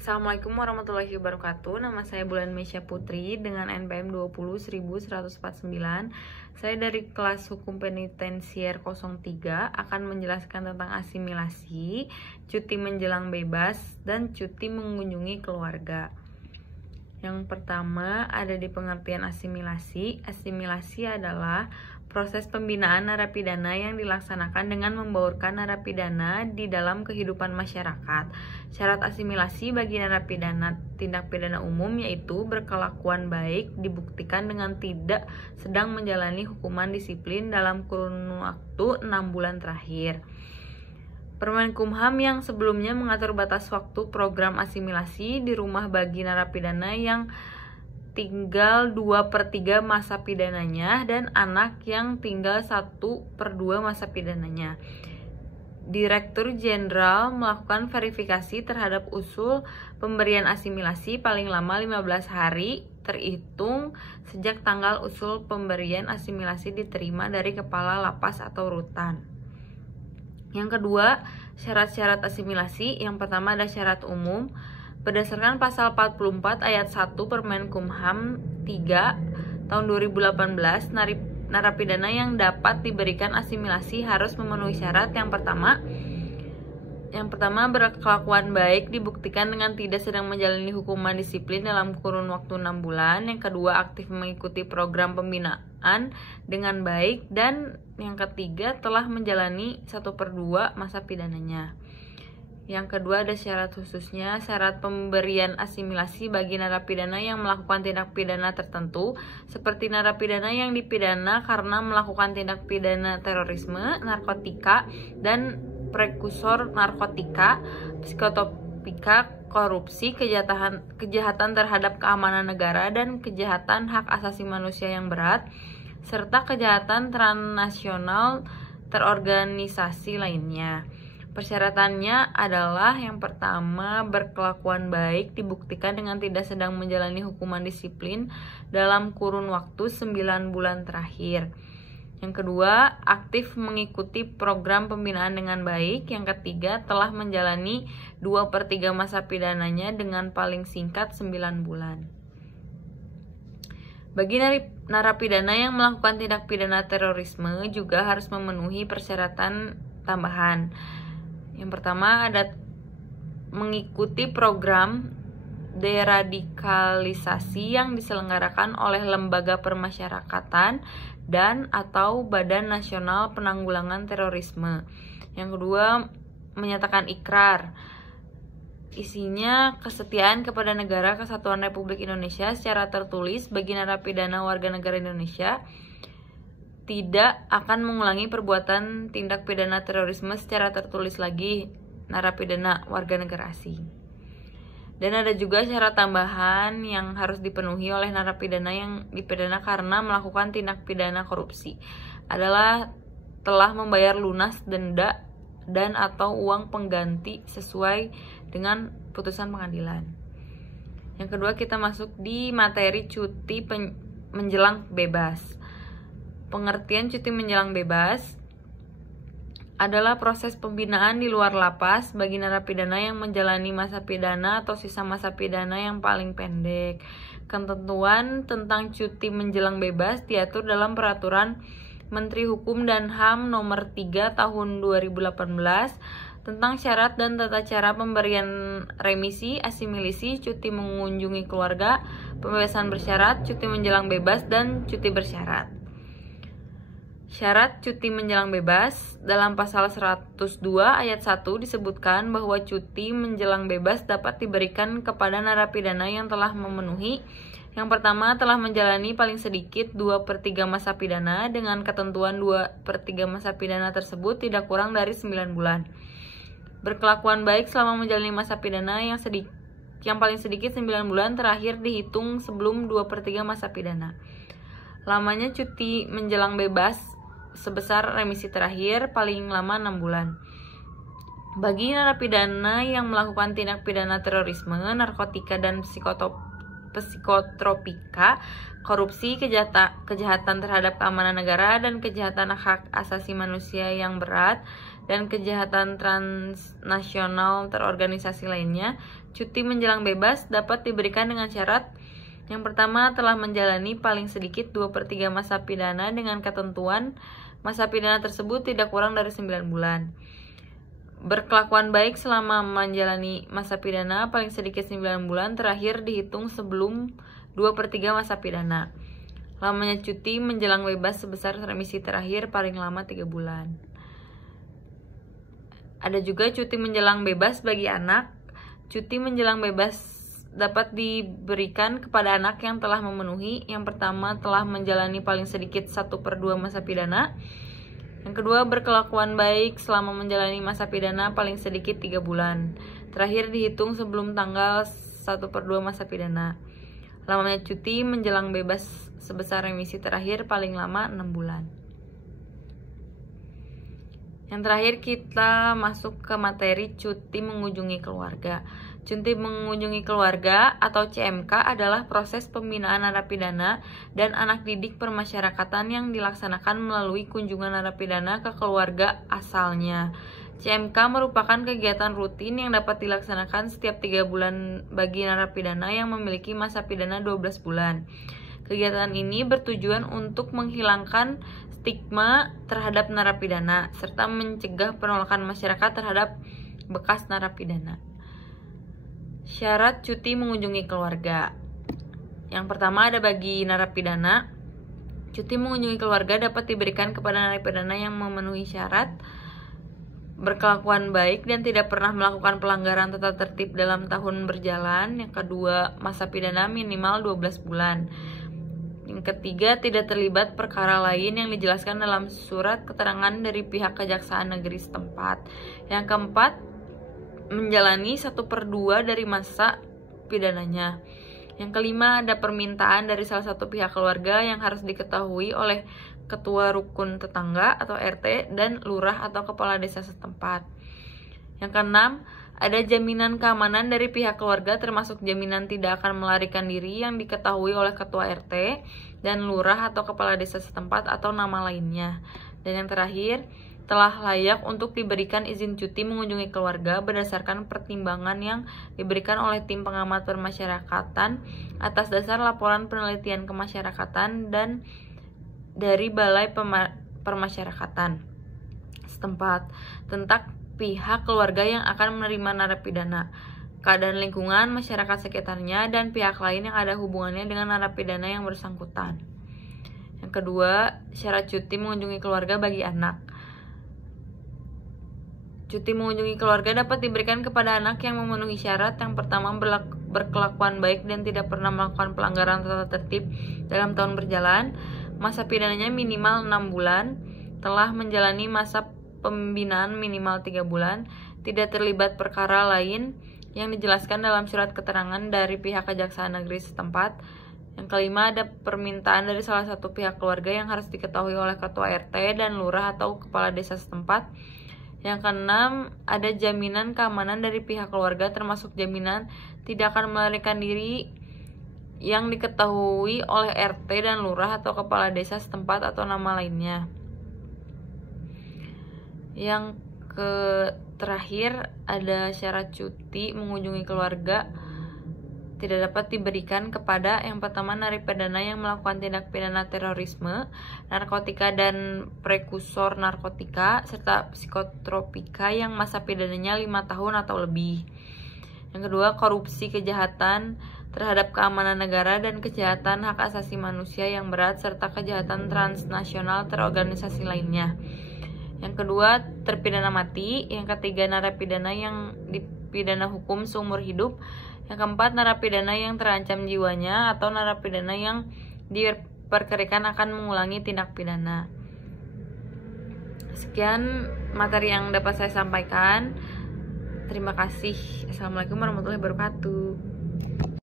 Assalamualaikum warahmatullahi wabarakatuh. Nama saya Bulan Mesya Putri dengan NPM 20.1149. Saya dari kelas Hukum Penitensier 03 akan menjelaskan tentang asimilasi, cuti menjelang bebas, dan cuti mengunjungi keluarga. Yang pertama ada di pengertian asimilasi. Asimilasi adalah proses pembinaan narapidana yang dilaksanakan dengan membaurkan narapidana di dalam kehidupan masyarakat. Syarat asimilasi bagi narapidana tindak pidana umum yaitu berkelakuan baik dibuktikan dengan tidak sedang menjalani hukuman disiplin dalam kurun waktu 6 bulan terakhir. Permenkumham yang sebelumnya mengatur batas waktu program asimilasi di rumah bagi narapidana yang tinggal 2/3 masa pidananya dan anak yang tinggal 1/2 masa pidananya. Direktur Jenderal melakukan verifikasi terhadap usul pemberian asimilasi paling lama 15 hari terhitung sejak tanggal usul pemberian asimilasi diterima dari kepala lapas atau rutan. Yang kedua, syarat-syarat asimilasi. Yang pertama ada syarat umum. Berdasarkan pasal 44 ayat 1 Permenkumham 3 tahun 2018, narapidana yang dapat diberikan asimilasi harus memenuhi syarat. Yang pertama berkelakuan baik dibuktikan dengan tidak sedang menjalani hukuman disiplin dalam kurun waktu 6 bulan. Yang kedua, aktif mengikuti program pembinaan dengan baik. Dan yang ketiga, telah menjalani 1/2 masa pidananya. Yang kedua ada syarat khususnya. Syarat pemberian asimilasi bagi narapidana yang melakukan tindak pidana tertentu seperti narapidana yang dipidana karena melakukan tindak pidana terorisme, narkotika, dan prekursor narkotika, psikotropika, korupsi, kejahatan terhadap keamanan negara, dan kejahatan hak asasi manusia yang berat, serta kejahatan transnasional terorganisasi lainnya. Persyaratannya adalah yang pertama, berkelakuan baik dibuktikan dengan tidak sedang menjalani hukuman disiplin dalam kurun waktu 9 bulan terakhir. Yang kedua, aktif mengikuti program pembinaan dengan baik. Yang ketiga, telah menjalani 2/3 masa pidananya dengan paling singkat 9 bulan. Bagi narapidana yang melakukan tindak pidana terorisme juga harus memenuhi persyaratan tambahan. Yang pertama ada mengikuti program deradikalisasi yang diselenggarakan oleh lembaga permasyarakatan dan atau Badan Nasional Penanggulangan Terorisme. Yang kedua, menyatakan ikrar. Isinya kesetiaan kepada negara kesatuan Republik Indonesia secara tertulis bagi narapidana warga negara Indonesia, tidak akan mengulangi perbuatan tindak pidana terorisme secara tertulis lagi narapidana warga negara asing. Dan ada juga syarat tambahan yang harus dipenuhi oleh narapidana yang dipidana karena melakukan tindak pidana korupsi adalah telah membayar lunas denda dan atau uang pengganti sesuai dengan putusan pengadilan. Yang kedua, kita masuk di materi cuti menjelang bebas. Pengertian cuti menjelang bebas adalah proses pembinaan di luar lapas bagi narapidana yang menjalani masa pidana atau sisa masa pidana yang paling pendek. Ketentuan tentang cuti menjelang bebas diatur dalam Peraturan Menteri Hukum dan HAM Nomor 3 Tahun 2018 tentang syarat dan tata cara pemberian remisi, asimilasi, cuti mengunjungi keluarga, pembebasan bersyarat, cuti menjelang bebas, dan cuti bersyarat. Syarat cuti menjelang bebas. Dalam pasal 102 ayat 1 disebutkan bahwa cuti menjelang bebas dapat diberikan kepada narapidana yang telah memenuhi. Yang pertama, telah menjalani paling sedikit 2/3 masa pidana dengan ketentuan 2/3 masa pidana tersebut tidak kurang dari 9 bulan. Berkelakuan baik selama menjalani masa pidana yang paling sedikit 9 bulan terakhir dihitung sebelum 2/3 masa pidana. Lamanya cuti menjelang bebas sebesar remisi terakhir paling lama 6 bulan. Bagi narapidana yang melakukan tindak pidana terorisme, narkotika, dan psikotropika, korupsi, kejahatan terhadap keamanan negara, dan kejahatan hak asasi manusia yang berat, dan kejahatan transnasional terorganisasi lainnya, Cuti menjelang bebas dapat diberikan dengan syarat yang pertama telah menjalani paling sedikit 2/3 masa pidana dengan ketentuan masa pidana tersebut tidak kurang dari 9 bulan. Berkelakuan baik selama menjalani masa pidana paling sedikit 9 bulan terakhir dihitung sebelum 2/3 masa pidana. Lamanya cuti menjelang bebas sebesar remisi terakhir paling lama 3 bulan. Ada juga cuti menjelang bebas bagi anak. Cuti menjelang bebas dapat diberikan kepada anak yang telah memenuhi, yang pertama telah menjalani paling sedikit 1/2 masa pidana, yang kedua berkelakuan baik selama menjalani masa pidana paling sedikit 3 bulan, terakhir dihitung sebelum tanggal 1/2 masa pidana. Lamanya cuti menjelang bebas sebesar remisi terakhir paling lama 6 bulan. Yang terakhir kita masuk ke materi cuti mengunjungi keluarga. Cuti mengunjungi keluarga atau CMK adalah proses pembinaan narapidana dan anak didik permasyarakatan yang dilaksanakan melalui kunjungan narapidana ke keluarga asalnya. CMK merupakan kegiatan rutin yang dapat dilaksanakan setiap 3 bulan bagi narapidana yang memiliki masa pidana 12 bulan. Kegiatan ini bertujuan untuk menghilangkan stigma terhadap narapidana serta mencegah penolakan masyarakat terhadap bekas narapidana. Syarat cuti mengunjungi keluarga. Yang pertama ada bagi narapidana. Cuti mengunjungi keluarga dapat diberikan kepada narapidana yang memenuhi syarat berkelakuan baik dan tidak pernah melakukan pelanggaran tata tertib dalam tahun berjalan. Yang kedua, masa pidana minimal 12 bulan. Yang ketiga, tidak terlibat perkara lain yang dijelaskan dalam surat keterangan dari pihak Kejaksaan Negeri setempat. Yang keempat, menjalani 1/2 dari masa pidananya. Yang kelima, ada permintaan dari salah satu pihak keluarga yang harus diketahui oleh ketua rukun tetangga atau RT dan lurah atau kepala desa setempat. Yang keenam, ada jaminan keamanan dari pihak keluarga termasuk jaminan tidak akan melarikan diri yang diketahui oleh ketua RT dan lurah atau kepala desa setempat atau nama lainnya. Dan yang terakhir, telah layak untuk diberikan izin cuti mengunjungi keluarga berdasarkan pertimbangan yang diberikan oleh tim pengamat permasyarakatan atas dasar laporan penelitian kemasyarakatan dan dari Balai Permasyarakatan setempat tentang pihak keluarga yang akan menerima narapidana, keadaan lingkungan, masyarakat sekitarnya, dan pihak lain yang ada hubungannya dengan narapidana yang bersangkutan. Yang kedua, syarat cuti mengunjungi keluarga bagi anak. Cuti mengunjungi keluarga dapat diberikan kepada anak yang memenuhi syarat. Yang pertama, berkelakuan baik dan tidak pernah melakukan pelanggaran tata tertib dalam tahun berjalan, masa pidananya minimal 6 bulan, telah menjalani masa pembinaan minimal 3 bulan, tidak terlibat perkara lain yang dijelaskan dalam surat keterangan dari pihak Kejaksaan Negeri setempat. Yang kelima, ada permintaan dari salah satu pihak keluarga yang harus diketahui oleh ketua RT dan lurah atau kepala desa setempat. Yang keenam, ada jaminan keamanan dari pihak keluarga termasuk jaminan tidak akan melarikan diri yang diketahui oleh RT dan lurah atau kepala desa setempat atau nama lainnya. Yang terakhir, ada syarat cuti mengunjungi keluarga tidak dapat diberikan kepada yang pertama narapidana yang melakukan tindak pidana terorisme, narkotika dan prekursor narkotika, serta psikotropika yang masa pidananya 5 tahun atau lebih. Yang kedua, korupsi, kejahatan terhadap keamanan negara dan kejahatan hak asasi manusia yang berat serta kejahatan transnasional terorganisasi lainnya. Yang kedua, terpidana mati. Yang ketiga, narapidana yang dipidana hukum seumur hidup. Yang keempat, narapidana yang terancam jiwanya atau narapidana yang diperkirakan akan mengulangi tindak pidana. Sekian materi yang dapat saya sampaikan. Terima kasih. Assalamualaikum warahmatullahi wabarakatuh.